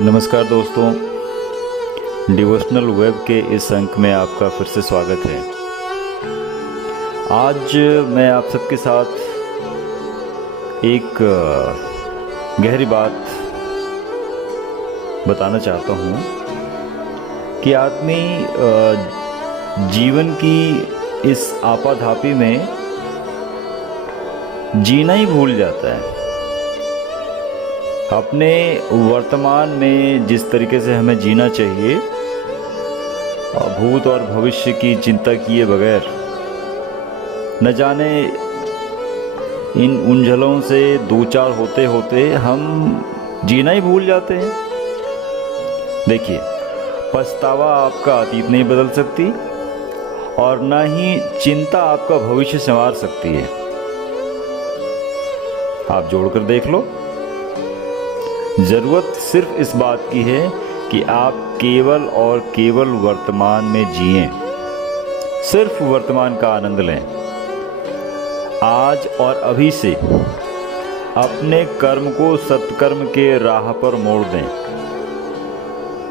नमस्कार दोस्तों, devotional web के इस अंक में आपका फिर से स्वागत है। आज मैं आप सबके साथ एक गहरी बात बताना चाहता हूँ कि आदमी जीवन की इस आपाधापी में जीना ही भूल जाता है। अपने वर्तमान में जिस तरीके से हमें जीना चाहिए, भूत और भविष्य की चिंता किए बगैर, न जाने इन उलझनों से दो चार होते होते हम जीना ही भूल जाते हैं। देखिए, पछतावा आपका अतीत नहीं बदल सकती और न ही चिंता आपका भविष्य संवार सकती है। आप जोड़कर देख लो। ज़रूरत सिर्फ इस बात की है कि आप केवल और केवल वर्तमान में जिएं, सिर्फ वर्तमान का आनंद लें। आज और अभी से अपने कर्म को सत्कर्म के राह पर मोड़ दें।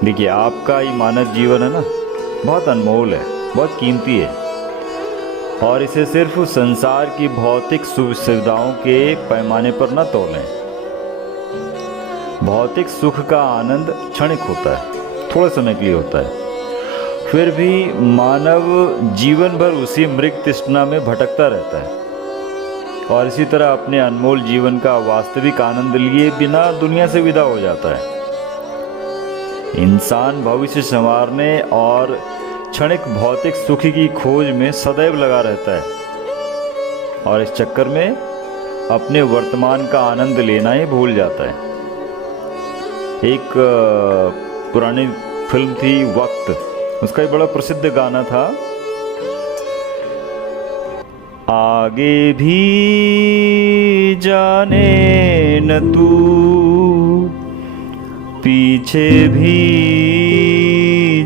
देखिए, आपका ये मानव जीवन है ना, बहुत अनमोल है, बहुत कीमती है और इसे सिर्फ संसार की भौतिक सुख सुविधाओं के पैमाने पर न तोलें। भौतिक सुख का आनंद क्षणिक होता है, थोड़े समय के लिए होता है। फिर भी मानव जीवन भर उसी मृग तृष्णा में भटकता रहता है और इसी तरह अपने अनमोल जीवन का वास्तविक आनंद लिए बिना दुनिया से विदा हो जाता है। इंसान भविष्य संवारने और क्षणिक भौतिक सुख की खोज में सदैव लगा रहता है और इस चक्कर में अपने वर्तमान का आनंद लेना ही भूल जाता है। एक पुरानी फिल्म थी वक्त, उसका एक बड़ा प्रसिद्ध गाना था, आगे भी जाने न तू, पीछे भी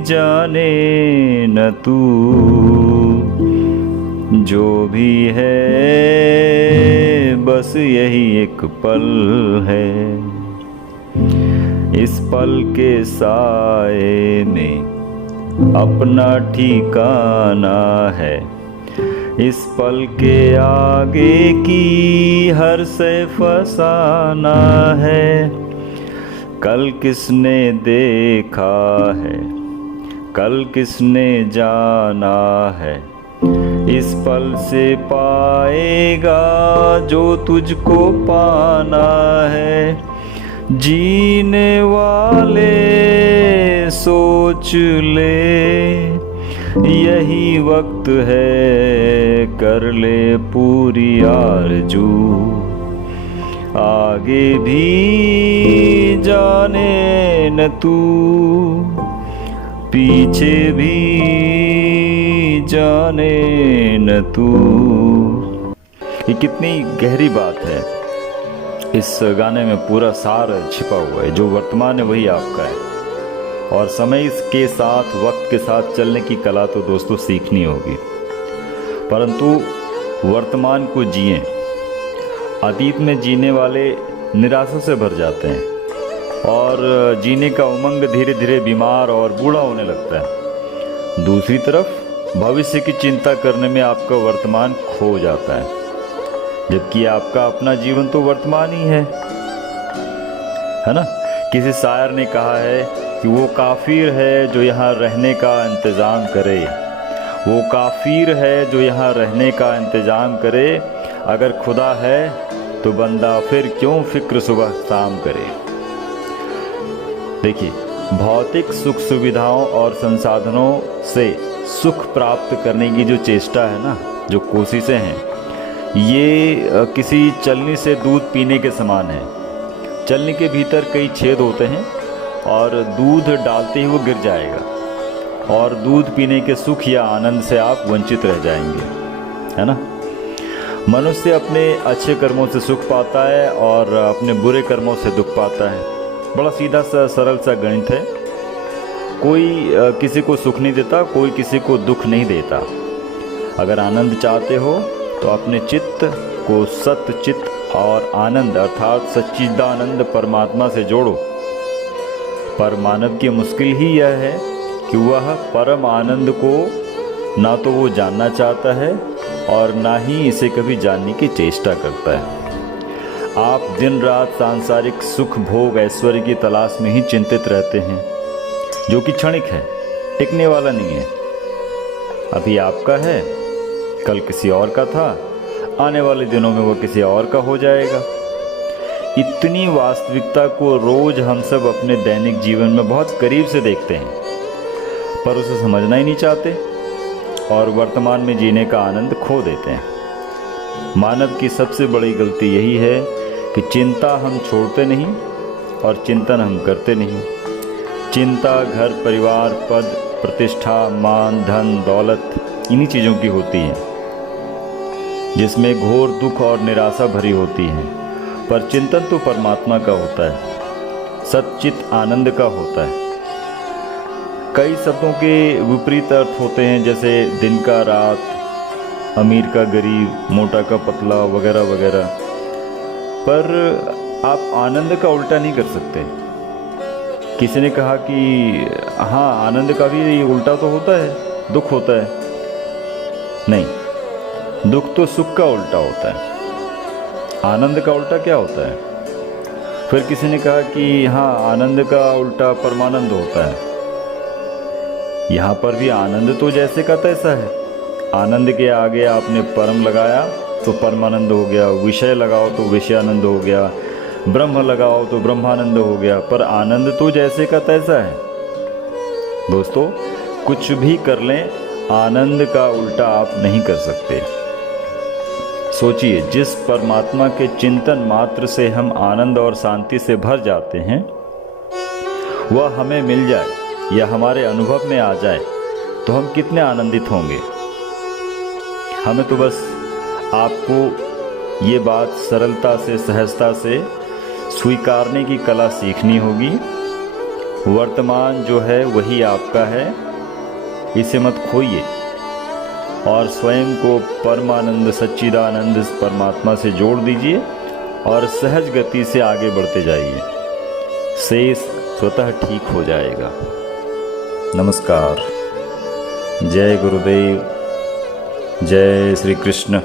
जाने न तू, जो भी है बस यही एक पल है। इस पल के साए में अपना ठिकाना है, इस पल के आगे की हर से फसाना है। कल किसने देखा है, कल किसने जाना है, इस पल से पाएगा जो तुझको पाना है। जीने वाले सोच ले, यही वक्त है, कर ले पूरी आरज़ू। आगे भी जाने न तू, पीछे भी जाने न तू। ये कितनी गहरी बात है। इस गाने में पूरा सार छिपा हुआ है। जो वर्तमान है वही आपका है और समय के साथ, वक्त के साथ चलने की कला तो दोस्तों सीखनी होगी, परंतु वर्तमान को जिएं। अतीत में जीने वाले निराशा से भर जाते हैं और जीने का उमंग धीरे धीरे बीमार और बूढ़ा होने लगता है। दूसरी तरफ भविष्य की चिंता करने में आपका वर्तमान खो जाता है, जबकि आपका अपना जीवन तो वर्तमान ही है ना। किसी शायर ने कहा है कि वो काफिर है जो यहाँ रहने का इंतज़ाम करे, वो काफिर है जो यहाँ रहने का इंतज़ाम करे। अगर खुदा है तो बंदा फिर क्यों फिक्र सुबह शाम करे। देखिए, भौतिक सुख सुविधाओं और संसाधनों से सुख प्राप्त करने की जो चेष्टा है ना, जो कोशिशें हैं, ये किसी चलनी से दूध पीने के समान है। चलनी के भीतर कई छेद होते हैं और दूध डालते ही वो गिर जाएगा और दूध पीने के सुख या आनंद से आप वंचित रह जाएंगे, है ना। मनुष्य अपने अच्छे कर्मों से सुख पाता है और अपने बुरे कर्मों से दुख पाता है। बड़ा सीधा सा सरल सा गणित है। कोई किसी को सुख नहीं देता, कोई किसी को दुख नहीं देता। अगर आनंद चाहते हो तो अपने चित्त को सत्य चित्त और आनंद अर्थात सच्चिदानंद परमात्मा से जोड़ो, पर मानव की मुश्किल ही यह है कि वह परम आनंद को ना तो वो जानना चाहता है और ना ही इसे कभी जानने की चेष्टा करता है। आप दिन रात सांसारिक सुख भोग ऐश्वर्य की तलाश में ही चिंतित रहते हैं, जो कि क्षणिक है, टिकने वाला नहीं है। अभी आपका है, कल किसी और का था, आने वाले दिनों में वो किसी और का हो जाएगा। इतनी वास्तविकता को रोज हम सब अपने दैनिक जीवन में बहुत करीब से देखते हैं, पर उसे समझना ही नहीं चाहते और वर्तमान में जीने का आनंद खो देते हैं। मानव की सबसे बड़ी गलती यही है कि चिंता हम छोड़ते नहीं और चिंतन हम करते नहीं। चिंता घर परिवार पद प्रतिष्ठा मान धन दौलत इन्हीं चीज़ों की होती है, जिसमें घोर दुख और निराशा भरी होती है। पर चिंतन तो परमात्मा का होता है, सच्चित आनंद का होता है। कई शब्दों के विपरीत अर्थ होते हैं, जैसे दिन का रात, अमीर का गरीब, मोटा का पतला वगैरह वगैरह। पर आप आनंद का उल्टा नहीं कर सकते। किसी ने कहा कि हाँ, आनंद का भी उल्टा तो होता है, दुख होता है। नहीं, दुख तो सुख का उल्टा होता है, आनंद का उल्टा क्या होता है? फिर किसी ने कहा कि हाँ, आनंद का उल्टा परमानंद होता है। यहाँ पर भी आनंद तो जैसे का तैसा है। आनंद के आगे आपने परम लगाया तो परमानंद हो गया, विषय लगाओ तो विषयानंद हो गया, ब्रह्म लगाओ तो ब्रह्मानंद हो गया, पर आनंद तो जैसे का तैसा है। दोस्तों, कुछ भी कर लें, आनंद का उल्टा आप नहीं कर सकते। सोचिए, जिस परमात्मा के चिंतन मात्र से हम आनंद और शांति से भर जाते हैं, वह हमें मिल जाए या हमारे अनुभव में आ जाए तो हम कितने आनंदित होंगे। हमें तो बस आपको ये बात सरलता से सहजता से स्वीकारने की कला सीखनी होगी। वर्तमान जो है वही आपका है, इसे मत खोइए और स्वयं को परमानंद सच्चिदानंद परमात्मा से जोड़ दीजिए और सहज गति से आगे बढ़ते जाइए। शेष स्वतः ठीक हो जाएगा। नमस्कार। जय गुरुदेव, जय श्री कृष्ण।